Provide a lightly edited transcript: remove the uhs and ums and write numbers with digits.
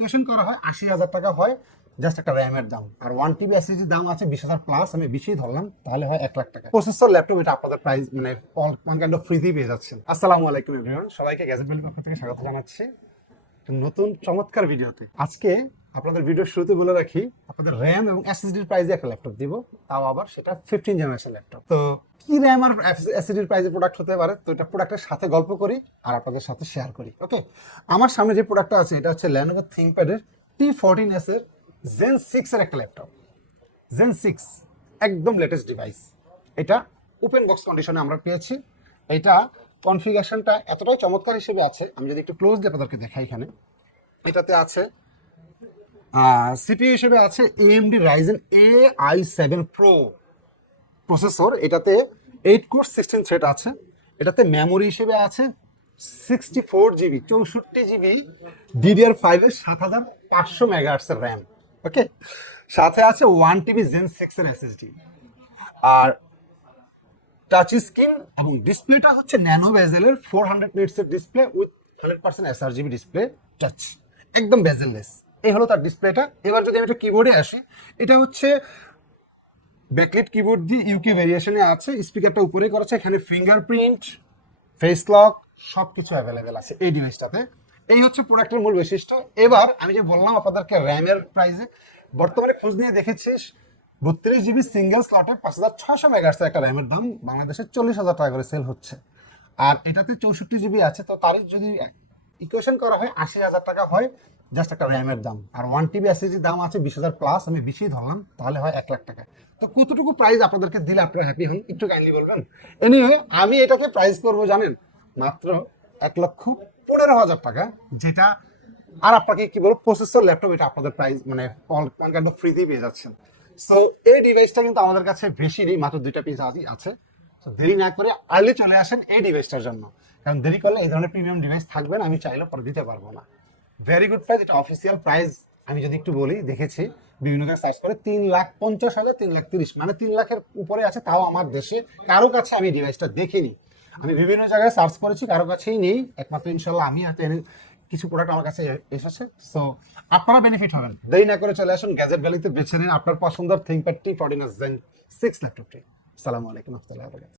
Equation করা হয় 80,000 টাকা হয় জাস্ট একটা র্যামের দাম, আর 1 TB এসএসডি দাম আছে 20,000 প্লাস, আমি বেশি ধরলাম তাহলে হয় 1 লাখ টাকা। প্রসেসর ল্যাপটপ এটা আপনাদের প্রাইস মানে অল কাইন্ড অফ ফ্রিতেই পেয়ে যাচ্ছেন। আসসালামু আলাইকুম এভরিওয়ান, সবাইকে গ্যাজেট ভ্যালির পক্ষ থেকে স্বাগত জানাচ্ছি নতুন চমৎকার ভিডিওতে। আজকে আপনাদের ভিডিওর শুরুতে বলে রাখি, আপনাদের র্যাম এবং এসএসডির প্রাইসে একটা ল্যাপটপ দিব, তাও আবার সেটা 15 জেনারেশন ল্যাপটপ। তো কি র্যাম আর এসএসডির প্রাইসে প্রোডাক্ট হতে পারে, তো এটা প্রোডাক্টের সাথে গল্প করি আর আপনাদের সাথে শেয়ার করি। ওকে, আমার সামনে যে প্রোডাক্টটা আছে এটা হচ্ছে Lenovo ThinkPad-এর T14s এর Zen 6 এর একটা ল্যাপটপ। Zen 6 একদম লেটেস্ট ডিভাইস। এটা ওপেন বক্স কন্ডিশনে আমরা পেয়েছি। এটা কনফিগারেশনটা এতটাই চমৎকার হিসেবে আছে, আমি যদি একটু ক্লোজলি আপনাদেরকে দেখাই, এখানে এটাতে আছে সিপিইউ হিসেবে আছে AMD Ryzen AI7 Pro processor, এটাতে 8 কোর 16 থ্রেড আছে। এটাতে মেমোরি হিসেবে আছে 64 GB 64 GB DDR5 এর 7500 মেগাহার্টজ এর র্যাম। ওকে, সাথে আছে 1 TB Zen 6 এর SSD, আর টাচ স্ক্রিন এবং ডিসপ্লেটা হচ্ছে ন্যানো বেজেলের 400 নিটস এর display with 100% sRGB display touch, একদম বেজেললেস। এই হলো তার ডিসপ্লেটা। এবার যদি আমি একটা কিবোর্ডে আসি, এটা হচ্ছে ব্যাকলিট কিবোর্ড দিয়ে ইউকে ভেরিয়েশনে আছে, স্পিকারটা উপরে করেছে, এখানে ফিঙ্গারপ্রিন্ট, ফেস লক সবকিছু অ্যাভেলেবেল আছে এই ডিভাইসটাতে। এই হচ্ছে প্রোডাক্টের মূল বৈশিষ্ট্য। এবার আমি যে বললাম আপনাদেরকে র্যামের প্রাইসে, বর্তমানে খোঁজ নিয়ে দেখেছিস 32 GB সিঙ্গেল স্লটে 5600 মেগাহার্টজের একটা র্যামের দাম বাংলাদেশে 40,000 টাকা করে সেল হচ্ছে, আর এটাতে 64 GB আছে। তো তারই যদি ইকুয়েশন করা হয় 80,000 টাকা হয় জাস্ট একটা র্যামের দাম, আর 1 TB এসএসডির দাম আছে 20,000 প্লাস, আমি বেশি ধরলাম তাহলে হয় 1 লাখ টাকা। তো কতটুকু প্রাইস আপনাদেরকে দিলে আপনারা হ্যাপি হন একটু কাইন্ডলি বলবেন। এনিওয়ে আমি এটাকে প্রাইস করবো জানেন মাত্র 1,15,000 টাকা, যেটা আর আপনাকে কি বলবো প্রসেসর ল্যাপটপ, এটা আপনাদের প্রাইস মানে অল কাইন্ড অফ ফ্রিতেই পেয়ে যাচ্ছেন। সো এই ডিভাইসটা কিন্তু আমাদের কাছে বেশি নেই, মাত্র 2টা পিস আছে। দেরি না করে আর্লি চলে আসেন এই ডিভাইসটার জন্য, কারণ দেরি করলে এই ধরনের প্রিমিয়াম ডিভাইস থাকবে না, আমি চাইলে পরে দিতে পারবো না। ভেরি গুড প্রাইস, এটা অফিসিয়াল প্রাইস। আমি যদি একটু বলি, দেখেছি বিভিন্ন জায়গায় সার্চ করে 3,50,000 3,30,000 মানে 3 লাখের উপরে আছে, তাও আমার দেশে কারো কাছে আমি ডিভাইসটা দেখিনি। আমি বিভিন্ন জায়গায় সার্চ করেছি, কারো কাছেই নেই, একমাত্র ইনশাল্লাহ আমি হাতে এনে কিছু প্রোডাক্ট আমার কাছে এসেছে। সো আপনারা বেনিফিট হবেন, দেরি না করে চলে আসুন গ্যাজেট ভ্যালিতে, বেছে নিন আপনার পছন্দের ThinkPad T14s Zen 6 ল্যাপটপটি। আসসালামু আলাইকুম।